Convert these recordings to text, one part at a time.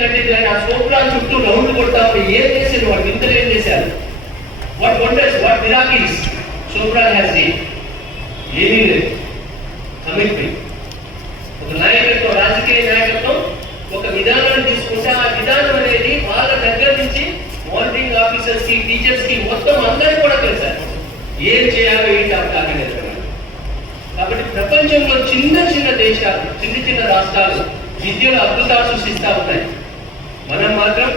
కట్టింది ఆయన ఆ సోప్రాన్ చుట్టూ రౌండ్ కొడతా ఏం చేశారు? వాడు వింతలు ఏం చేశారు? What wonders what miracles. సోప్రాన్ has the ఏమీ లేదు. కమిట్మెంట్ ఒక నాయకత్వం రాజకీయ నాయకత్వం ఒక విధానాన్ని తీసుకుంటే ఆ విధానం అనేది వాళ్ళ దగ్గర నుంచి మానిటరింగ్ ఆఫీసర్స్కి టీచర్స్కి మొత్తం అందరికీ కూడా తెలుసా. ఏం చేయాలో ఏంటి ఆ కాకినాడ కాబట్టి ప్రపంచంలో చిన్న చిన్న దేశాలు చిన్న చిన్న రాష్ట్రాలు విద్యలో అద్భుతాలు సృష్టిస్తూ ఉన్నాయి. మనం మాత్రం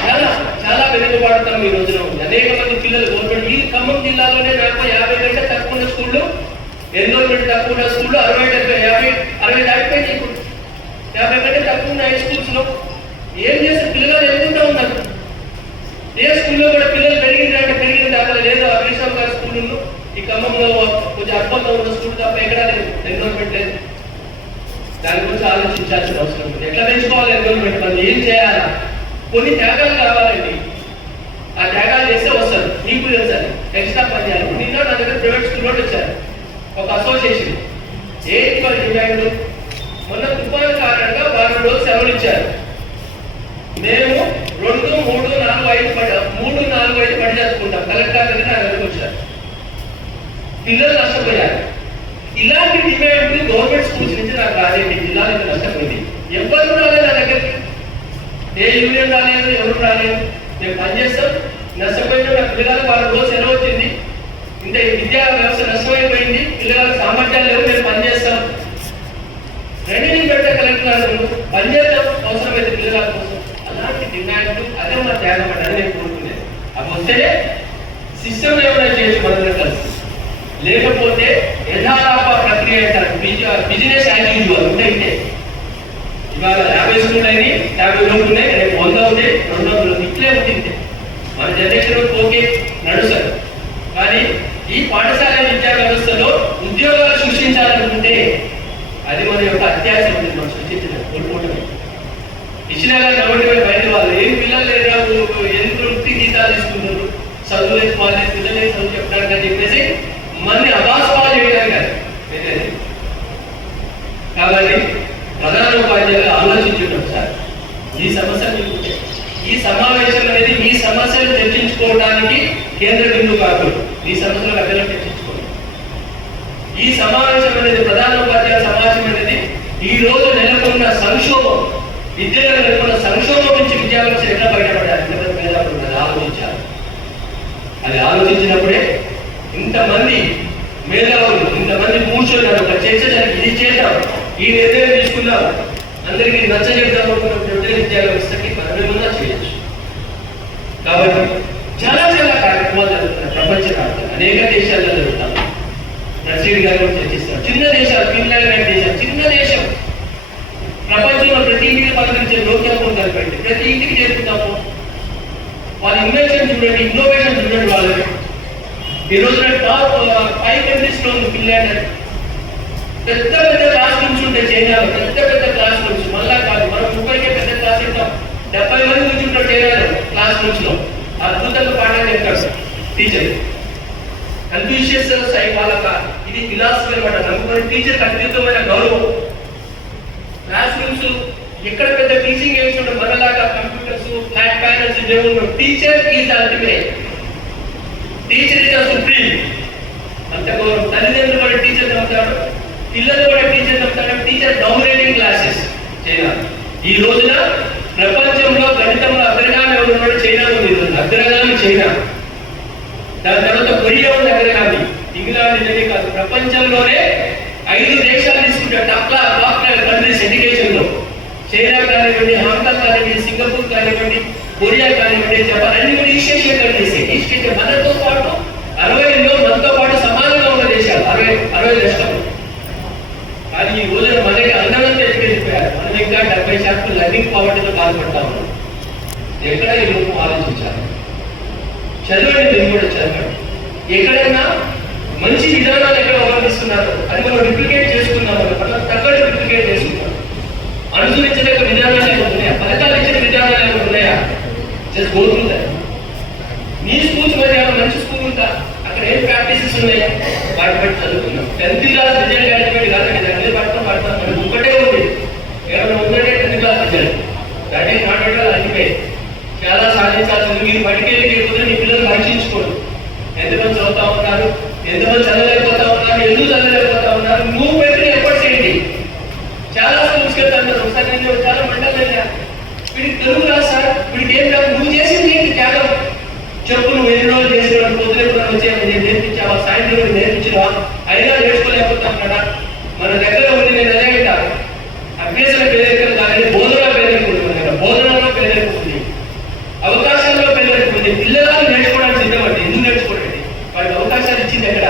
చాలా చాలా వెనుకబడతాం ఈ రోజున. అనేక మంది పిల్లలు గవర్నమెంట్ ఈ ఖమ్మం జిల్లాలోనే నాకు యాభై కంటే తక్కువ ఉన్న స్కూళ్ళు ఎన్రోల్మెంట్ తక్కువ ఉన్న స్కూళ్ళు అరవై డెబ్బై యాభై అరవై దాటిపోయింది ఇప్పుడు. యాభై కంటే తక్కువ ఉన్న హై స్కూల్స్లో. ఏం చేస్తే పిల్లలు ఎదుగుతూ ఉన్నారు. ఏ స్కూల్లో కూడా పిల్లలు పెరిగిందంటే పెరిగిన దాకా లేదు. ఆ గారి స్కూల్ ఈ ఖమ్మంలో కొంచెం అర్థంలో ఉన్న స్కూల్ తప్ప ఎక్కడా లేదు. ఎన్రోల్మెంట్ లేదు. దాని గురించి ఆలోచించాల్సిన అవసరం ఉంది. ఎట్లా పెంచుకోవాలి ఎన్రోల్మెంట్ మనం ఏం చేయాలా? కొన్ని త్యాగాలు కావాలండి. ఆ త్యాగాలు చేస్తే వస్తారు. మీకు తెలుసు ఎక్స్ట్రా పని చేయాలి నిన్న నా దగ్గర ప్రైవేట్ స్కూల్ వాళ్ళు వచ్చారు. ఒక అసోసియేషన్ ఏంటి వాళ్ళ డిమాండ్ మొన్న తుఫాను కారణంగా వారం రోజులు సెలవులు ఇచ్చారు. మేము రెండు మూడు నాలుగు ఐదు పడ మూడు నాలుగు ఐదు పని చేసుకుంటాం కలెక్టర్ దగ్గర నా దగ్గరకు వచ్చారు. పిల్లలు నష్టపోయారు. ఇలాంటి డిమాండ్ గవర్నమెంట్ స్కూల్స్ నుంచి నాకు రాలేదు. జిల్లా నుంచి నష్టపోయింది ఎవరు రాలేదు నా దగ్గరికి. ఏ యూనియన్ రాలేదు ఎవరు రాలేదు. మేము పనిచేస్తాం నష్టపోయిన నా పిల్లలకు వాళ్ళ రోజు సెలవు వచ్చింది. ఇంత విద్యా వ్యవస్థ నష్టమైపోయింది. పిల్లలకు సామర్థ్యాలు లేవు. మేము పనిచేస్తాం రెండింటిని పెట్టే కలెక్టర్ గారు. పనిచేద్దాం అవసరమైతే పిల్లల కోసం. అలాంటి డిమాండ్ అదే మన త్యాగం అంటే నేను కోరుకునేది అవి వస్తే సిస్టమ్ ఏమైనా చేయొచ్చు మనందరం కలిసి. లేకపోతే యథాలాప ప్రక్రియ బిజినెస్ యాజ్ యూజువల్ ఉంటాయి ఇవాళ యాభై స్కూల్ యాభై లోపు ఉన్నాయి రేపు వంద ఉంది రెండు వందలు ఇట్లే ఉంటుంది మన జనరేషన్ ఓకే నడుస్తారు కానీ ఈ పాఠశాల విద్యా వ్యవస్థలో ఉద్యోగాలు సృష్టించాలనుకుంటే అది మన యొక్క అత్యాశ ఉంటుంది మనం ఇచ్చినా బయట వాళ్ళు ఏం పిల్లలు లేదా ఎంత వృత్తి గీతాలు తీసుకున్నారు చదువు వాళ్ళు పిల్లలే చదువు చెప్పడానికి అని చెప్పేసి మళ్ళీ అభాస్పాలు చేయడానికి కాదు. కాబట్టి ప్రధాన ఉపాధ్యాయులు ఆలోచించడం సార్ ఈ సమస్య ఈ సమావేశం అనేది మీ సమస్యలు చర్చించుకోవడానికి కేంద్ర బిందు కాదు. మీ సమస్యలు అక్కడ చర్చించుకోండి. ఈ సమావేశం అనేది ప్రధాన ఉపాధ్యాయుల సమావేశం అనేది ఈ రోజు నెలకొన్న సంక్షోభం. విద్యలో నెలకొన్న సంక్షోభం నుంచి విద్యార్థులు ఎట్లా బయటపడాలి? ఆలోచించాలి. అది ఆలోచించినప్పుడే ఇంతమంది మేధావులు ఇంతమంది కూర్చున్నారు ఒక చర్చ జరిగి ఇది చేద్దాం ఈ నిర్ణయం తీసుకుందాం. అందరికీ నచ్చ చెప్దాం అనుకున్నప్పుడు విద్యా వ్యవస్థకి మనమేమన్నా చేయొచ్చు. కాబట్టి చాలా చాలా కార్యక్రమాలు జరుగుతున్నాయి ప్రపంచ వ్యాప్తంగా. అనేక దేశాల్లో జరుగుతాం నర్సరీ గారు కూడా చర్చిస్తారు. చిన్న దేశాలు ఫిన్లాండ్ లాంటి దేశాలు చిన్న దేశం. ప్రపంచంలో ప్రతి ఇంటికి పలకరించే లోక్యాలను కలిపండి ప్రతి ఇంటికి చేరుకుంటాము వాళ్ళ ఇన్వెన్షన్ చూడండి ఇన్నోవేషన్ చూడండి వాళ్ళకి. ఈ రోజున టాప్ ఫైవ్ కంట్రీస్లో ఉంది ఫిన్లాండ్ పెద్ద పెద్ద క్లాస్ నుంచి ఉంటే చైనాలో పెద్ద పెద్ద క్లాస్ నుంచి మళ్ళా కాదు మనం ముప్పైకే పెద్ద క్లాస్ ఉంటాం. డెబ్బై మంది కూర్చుంటారు చైనాలో క్లాస్ రూమ్స్ అద్భుతంగా పాఠం చెప్తాడు టీచర్ కన్ఫ్యూషియస్ సై ఇది ఫిలాసఫీ అనమాట నమ్ముకునే టీచర్ అద్భుతమైన గౌరవం. క్లాస్ రూమ్స్ ఎక్కడ పెద్ద టీచింగ్ ఏమ్స్ ఉండవు మనలాగా కంప్యూటర్స్ ఫ్లాట్ ప్యానల్స్ ఇవే teacher is ultimate teacher is supreme అంత గౌరవం. తల్లిదండ్రులు కూడా టీచర్ నమ్ముతాడు పిల్లలు కూడా టీచర్ నమ్ముతాడు టీచర్ డౌమినేటింగ్ క్లాసెస్ చైనా. ఈ రోజున ప్రపంచంలో గణితంలో అగ్రగామి ఎవరు ఉన్నాడు చైనా ఉంది. అగ్రగామి చైనా. దాని తర్వాత కొరియా ఉంది అగ్రగామి. ఇంగ్లాండ్ ఇదే కాదు. ప్రపంచంలోనే ఐదు దేశాలు తీసుకుంటాడు టాప్ టాప్ కంట్రీస్ ఎడ్యుకేషన్లో. చైనా కానివ్వండి హాంకాంగ్ కానివ్వండి సింగపూర్ కానివ్వండి కొరియా కానివ్వండి జపాన్ అన్ని కూడా East Asia countries East Asia మనతో పాటు అరవై అరవైలో మనతో పాటు సమానంగా ఉన్న దేశాలు అరవై అరవై లక్షలు. కానీ ఈ రోజున మనకి అందరంతా ఎత్తుకెళ్ళిపోయారు మనం ఇంకా డెబ్బై శాతం లర్నింగ్ పావర్టీతో బాధపడతా ఉన్నాం ఎక్కడ ఈ లోపం ఆలోచించాలి. చదవండి మీరు కూడా చదవండి. ఎక్కడైనా మంచి విధానాలు ఎక్కడ అవలంబిస్తున్నారు? అది మనం రిప్లికేట్ చేసుకుందాం మనం తగ్గట్టు రిప్లికేట్ చేసుకుందాం అనుసరించిన విధానాలు ఏమైనా ఉన్నాయా? ఫలితాలు ఇచ్చిన విధానాలు ఏమైనా ఉన్నాయా జస్ట్ గోతుందా మీ స్కూల్స్ మరి ఏమైనా మంచి స్కూల్ ఉందా? అక్కడ ఏం ప్రాక్టీసెస్ ఉన్నాయా? వాటి బట్టి చదువుకున్నాం టెన్త్ క్లాస్ రిజల్ట్ అయిపోయింది కాదు అన్ని పడతాం పడతాం మనకు ఒక్కటే ఉంది. ఏమైనా ఉందంటే టెన్త్ క్లాస్ రిజల్ట్ అదే మాట్లాడాలి అందుకే చాలా సాధించాల్సింది. మీరు బయటికి వెళ్ళి మీ పిల్లలు పరీక్షించుకోరు. ఎంతమంది చదువుతా ఉన్నారు? ఎంతమంది చదవలేకపోతా ఉన్నారు? ఎందుకు చదవలేకపోతా ఉన్నారు? నువ్వు పెట్టిన ఎఫర్ట్ చేయండి. చాలా స్కూల్స్కి వెళ్తాను ఒకసారి నేను చాలా మండలం వెళ్ళా. వీడికి తెలుగు రాదు సార్. వీడికి ఏం రాదు నువ్వు చేసింది ఏంటి త్యాగం చెప్పులు నువ్వు ఎన్ని రోజులు చేసేవాడు పొద్దున కూడా నేను నేర్పించావా సాయంత్రం నేర్పించినవా అయినా నేర్చుకోలేకపోతా కదా మన దగ్గర ఉండి నేను అదే అంటాను అభ్యసన పేదరికం కాదని బోధన పేదరికం దగ్గర బోధనలో పేదరికం ఉంది అవకాశాల్లో పేదరికం ఉంది పిల్లలు నేర్చుకోవడానికి సిద్ధమండి ఎందుకు నేర్చుకోండి వాడికి అవకాశాలు ఇచ్చింది ఎక్కడ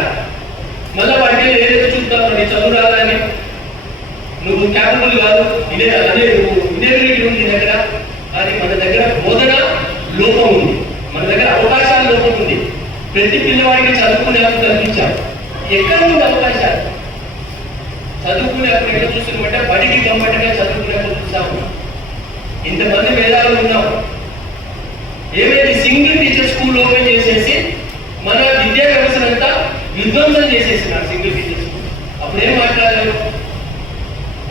మళ్ళీ వాటిని ఏదైతే చూద్దామండి చదువు రాదని నువ్వు క్యాపబుల్ కాదు ఇదే అదే నువ్వు ఇదే ఉంది దగ్గర అది మన దగ్గర బోధన లోపం ఉంది మన దగ్గర అవకాశాల లోపం ఉంది ప్రతి పిల్లవాడికి చదువుకునే హక్కు కల్పించారు ఎక్కడ ఉంది అవకాశాలు. చదువుకునేప్పుడు ఎక్కడ చూసుకుంటే బడికి గమ్మటగా చదువుకునేప్పుడు చూసాము ఇంతమంది మేధావులు ఉన్నాం. ఏమైంది సింగిల్ టీచర్ స్కూల్ ఓపెన్ చేసేసి మన విద్యా వ్యవస్థనంతా విధ్వంసం చేసేసినారు సింగిల్ టీచర్ స్కూల్. అప్పుడు ఏం మాట్లాడారు?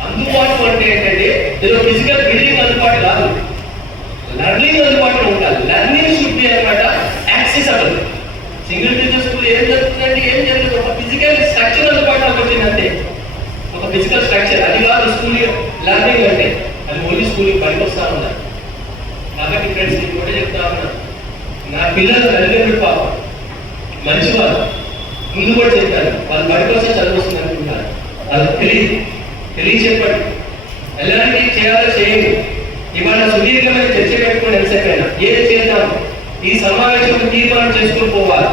అందుబాటు అంటే ఏంటంటే ఏదో ఫిజికల్ బిల్డింగ్ అందుబాటు కాదు. లర్నింగ్ అందుబాటులో ఉండాలి. లర్నింగ్ షుడ్ బి అనమాట యాక్సెసబుల్ సింగిల్ టీచర్ స్కూల్ ఏం జరుగుతుందంటే ఏం జరుగుతుంది? ఒక ఫిజికల్ స్ట్రక్చర్ అందుబాటులోకి వచ్చిందంటే ఒక ఫిజికల్ స్ట్రక్చర్ అది కాదు స్కూల్ లర్నింగ్ అంటే. అది ఓన్లీ స్కూల్కి పనికొస్తా ఉన్నారు కాబట్టి ఫ్రెండ్స్ నేను కూడా చెప్తా ఉన్నా. నా పిల్లలు తల్లిదండ్రులు పాపం మంచివారు ముందు కూడా చెప్పారు. వాళ్ళు బడి కోసం చదువుతుంది అనుకుంటారు. వాళ్ళకి తెలియదు. తెలియ చెప్పండి. ఎలాంటి చేయాలో చేయండి. ఇవాళ సుదీర్ఘమైన చర్చ పెట్టుకుని ఎంతసేపైనా ఏది చేద్దాం ఈ సమావేశం తీర్మానం చేసుకుని పోవాలి.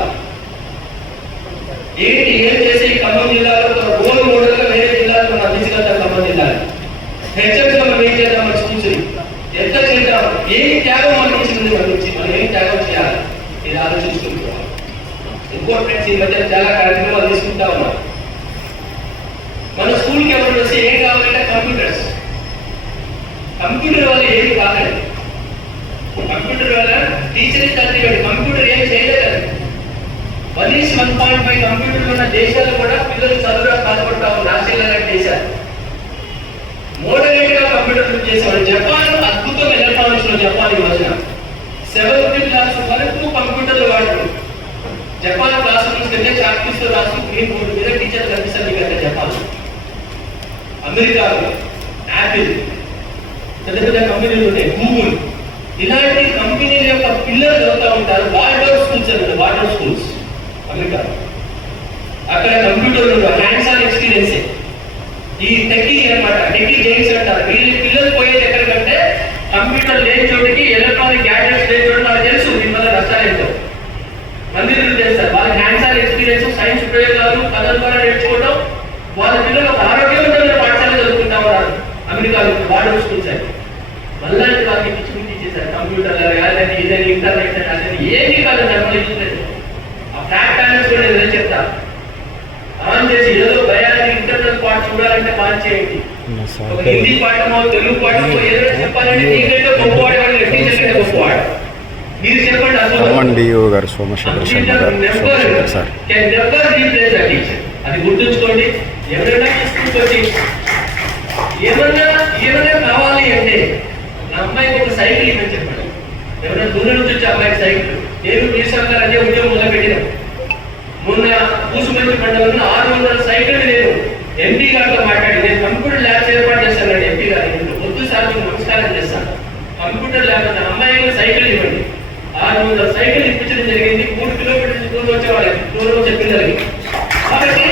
ఏంటి ఏం చేసి ఖమ్మం జిల్లాలో మన రోల్ మోడల్ వేరే జిల్లాలో మనం అందించగలుగుతాం ఖమ్మం జిల్లాలో హెచ్ఎంస్ మనం ఏం చేద్దాం మన స్కూల్స్ ఎంత చేద్దాం ఏం త్యాగం అందించింది మన నుంచి మనం ఏం త్యాగం చేయాలి? ఇది ఆలోచించుకుంటున్నాం ఇంపార్టెన్స్ ఈ మధ్య చాలా కార్యక్రమాలు తీసుకుంటా ఉన్నాం. మన స్కూల్కి ఎవరు వస్తే ఏం కావాలంటే కంప్యూటర్స్. కంప్యూటర్ వల్ల ఏమి కాలేదు. కంప్యూటర్ వల్ల టీచర్ సర్టిఫికేట్ కంప్యూటర్ ఏం చేయలేదు. మనీష్ వన్ పాయింట్ ఫైవ్ కంప్యూటర్లు ఉన్న దేశాలు కూడా పిల్లలు చదువుగా బాధపడతా ఉన్నారు. ఆస్ట్రేలియా లాంటి దేశాలు. మోడరేట్గా కంప్యూటర్ చేసేవాడు. జపాన్ అద్భుతం ఎలక్ట్రానిక్స్లో జపాన్ ఈ రోజున సెవెంత్ క్లాస్ వరకు కంప్యూటర్లు వాడుతారు జపాన్ క్లాస్ రూమ్స్ కింద చాక్పీస్లో రాసి గ్రీన్ బోర్డు మీద టీచర్ కనిపిస్తుంది కదా జపాన్ అమెరికాలో యాపిల్ పెద్ద పెద్ద కంపెనీలు ఉన్నాయి గూగుల్. ఇలాంటి కంపెనీల యొక్క పిల్లలు చదువుతూ ఉంటారు? వాటర్ స్కూల్స్ అన్నమాట వాటర్ స్కూల్స్ అమెరికా. అక్కడ కంప్యూటర్లు హ్యాండ్స్ ఆన్ ఎక్స్పీరియన్స్ ఈ టెక్కీ అనమాట టెక్కీ జైన్స్ అంటారు. వీళ్ళ పిల్లలు పోయేది ఎక్కడికంటే కంప్యూటర్ లేని చోటికి ఎలక్ట్రానిక్ గ్యాడ్జెట్స్ లేని చోటు నాకు తెలుసు. దీనివల్ల నష్టాలు ఏంటో. చేస్తారు వాళ్ళ హ్యాండ్స్ ఆన్ ఎక్స్పీరియన్స్ సైన్స్ ప్రయోగాలు కథల ద్వారా నేర్చుకోవడం వాళ్ళ పిల్లలు ఒక ఆరోగ్యవంతమైన పాఠశాల చదువుకుంటా ఉన్నారు అమెరికాలో. వాటర్ స్కూల్స్ అని మళ్ళీ వాళ్ళకి చేశారు. కంప్యూటర్ అదని ఇదని ఇంటర్నెట్ అదని ఏమీ కాదు నమ్మలేదు ఆ ప్యానల్స్ కూడా ఏదో చెప్తా ఆన్ చేసి ఏదో భయాన్ని ఇంటర్నల్ పార్ట్ చూడాలంటే ఆన్ చేయండి ఒక హిందీ పాఠమో తెలుగు పాఠమో ఏదో చెప్పాలంటే నీకంటే గొప్పవాడు టీచర్ కంటే గొప్పవాడు. మీరు చెప్పండి అసలు గారు సోమశేఖర శర్మ గారు సార్. అది గుర్తుంచుకోండి. ఎవరైనా వచ్చి ఏమన్నా ఏమన్నా కావాలి అంటే అమ్మాయికి ఒక సైకిల్ ఇవ్వని చెప్పండి. ఎవరైనా దూరం నుంచి వచ్చే అమ్మాయికి సైకిల్ నేను తీసుకుంటారు అదే ఉద్యోగం మొదలు పెట్టినాం మొన్న పూసుమంచి మండలంలో ఆరు వందల సైకిల్ నేను ఎంపీ గారితో మాట్లాడి నేను కంప్యూటర్ ల్యాబ్స్ ఏర్పాటు చేస్తాను ఎంపీ గారు వద్దు సార్ మీకు నమస్కారం చేస్తాను. కంప్యూటర్ ల్యాబ్ అంటే అమ్మాయికి సైకిల్ ఇవ్వండి. ఆరు వందల సైకిల్ ఇప్పించడం జరిగింది. మూడు కిలోమీటర్ల దూరం వచ్చే వాళ్ళకి దూరం చెప్పిన జరిగింది కాబట్టి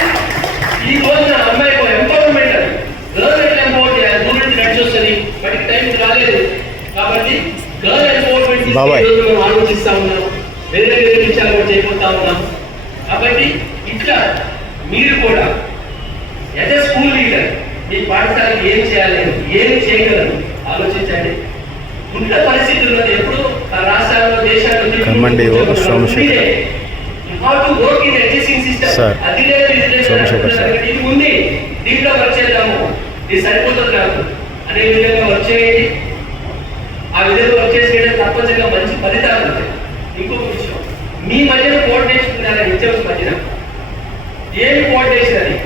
ఈ రోజున అమ్మాయికి ఎంపవర్మెంట్ అది గర్ల్ ఎట్లా ఎంపవర్ చేయాలి దూరం నుంచి నడిచి వస్తుంది వాటికి టైం రాలేదు కాబట్టి గర్ల్ ఎంపవర్మెంట్ బాబాయ్. ఆలోచిస్తా ఉన్నాం వేరే వేరే విషయాలు కూడా చేయబోతా ఉన్నాం కాబట్టి ఇట్లా మీరు కూడా ఎ స్కూల్ లీడర్ మీ పాఠశాలకు ఏం చేయాలి ఏం చేయగలరు ఆలోచించండి ఉన్న పరిస్థితుల్లో ఎప్పుడు ఆ రాష్ట్రాల్లో దేశాల్లో కమ్మండి సోమశేఖర్. సార్. సోమశేఖర్ సార్. ఇది ఉంది దీంట్లో వర్క్ చేద్దాము ఇది సరిపోతుంది నాకు అనే విధంగా వర్క్ చేయండి ఆ విధంగా వర్క్ చేసేయడం తప్పనిసరిగా ఫలితాలు ఉంటాయి. ఇంకొక విషయం మీ మధ్యన కోఆర్డినేషన్ ఉండాలి టీచర్స్ మధ్యన. ఏమి కోఆర్డినేషన్ అది?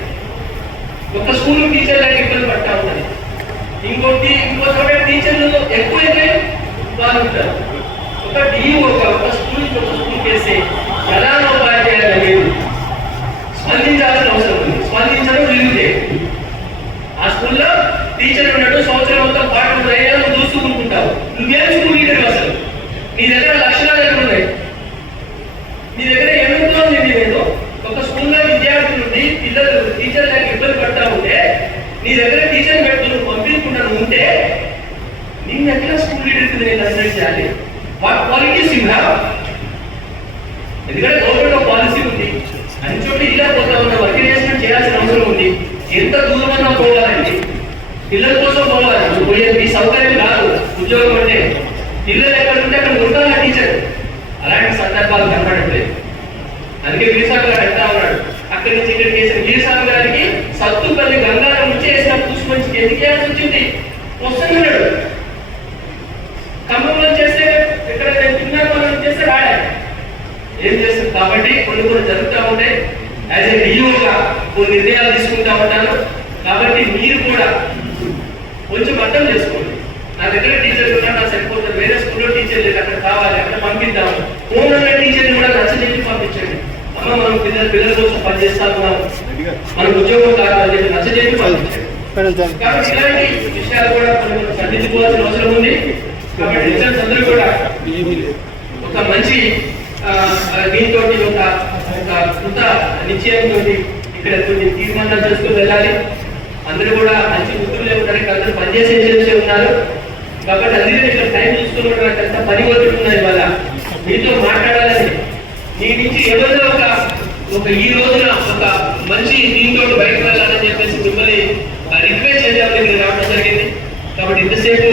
ఒక స్కూల్ టీచర్ లాగా ఇబ్బంది పడతా ఉంటుంది. ఇంకోటి ఇంకో చోట టీచర్లు ఎక్కువైతే అనుకుంటారు ఒక డిఈ ఒక ఒక స్కూల్ ఒక స్కూల్ చేసే ప్రధాన ఉపాధ్యాయులు లేదు. స్పందించాల్సిన అవసరం ఉంది. స్పందించడం రిలీజ్ ఆ స్కూల్లో టీచర్ ఉన్నాడు సంవత్సరం మొత్తం పాఠం అయ్యా నువ్వు చూసుకుంటుంటావు నువ్వేం స్కూల్ లీడర్ అసలు నీ దగ్గర లక్షణాలు ఎక్కడ ఉన్నాయి నీ దగ్గర ఏమిటో ఉంది నీ లేదు ఒక స్కూల్లో విద్యార్థులు ఉండి పిల్లలు టీచర్ లేక ఇబ్బంది పడతా ఉంటే నీ దగ్గర టీచర్ పెట్టుకుని పంపించకుండా నువ్వు ఉంటే నిన్ను ఎట్లా స్కూల్ లీడర్కి చేయాలి. వాట్ పాలిటీస్ యూ హ్యావ్ ఎందుకంటే గవర్నమెంట్ ఒక పాలసీ ఉంది. అన్ని చోట్ల ఇలా పోతా ఉన్న వర్గనైజేషన్ చేయాల్సిన అవసరం ఉంది. ఎంత దూరమన్నా పోవాలండి. పిల్లల కోసం పోవాలి. నువ్వు పోయేది మీ సౌకర్యం కాదు. ఉద్యోగం అంటే పిల్లలు ఎక్కడ ఉంటే అక్కడ ఉంటారా టీచర్ అలాంటి సందర్భాలు కనపడట్లేదు. అందుకే వీరస్వామి గారు అంటా ఉన్నాడు. అక్కడి నుంచి ఇక్కడికి వేసిన వీరస్వామి గారికి సత్తుపల్లి గంగారం నుంచి వేసిన పుష్పంచి ఎందుకు వేయాల్సి వచ్చింది? వస్తున్నాడు ఖమ్మంలో చేస్తే ఇక్కడ తిన్నాను చేస్తే రాడా ఏం చేస్తారు కాబట్టి కొన్ని కూడా జరుగుతూ ఉంటాయి యాజ్ ఏ డిఓగా కొన్ని నిర్ణయాలు తీసుకుంటా ఉంటాను. కాబట్టి మీరు కూడా కొంచెం అర్థం చేసుకోండి. నా దగ్గర టీచర్ ఉన్నా నాకు సరిపోతుంది. వేరే స్కూల్లో టీచర్ లేదు అక్కడ కావాలి అక్కడ పంపిద్దాము ఫోన్ ఉన్న టీచర్ని కూడా నచ్చజెప్పి పంపించండి. అమ్మ మనం పిల్లల పిల్లల కోసం పనిచేస్తాము మనం మన ఉద్యోగం కావాలని చెప్పి నచ్చజెప్పి పంపించండి. కాబట్టి ఇలాంటి విషయాలు కూడా మనం సంధించుకోవాల్సిన అవసరం ఉంది. కాబట్టి టీచర్స్ అందరూ కూడా ఒక మంచి దీంతో ఒక ఒక కృత నిశ్చయంతో ఇక్కడ కొన్ని తీర్మానాలు చేసుకుని వెళ్ళాలి. అందరూ కూడా మంచి గుర్తులే ఉన్నారు అందరూ పనిచేసే చేసే ఉన్నారు. కాబట్టి అందుకని ఇక్కడ టైం చూసుకున్నటువంటి ఎంత పని ఒత్తిడి ఉన్నది ఇవాళ. మీతో మాట్లాడాలని మీ నుంచి ఎవరిదో ఒక ఒక ఈ రోజున ఒక మంచి దీంతో బయటకు వెళ్ళాలని చెప్పేసి మిమ్మల్ని రిక్వెస్ట్ చేయాలని మీరు రావడం జరిగింది. కాబట్టి ఇంతసేపు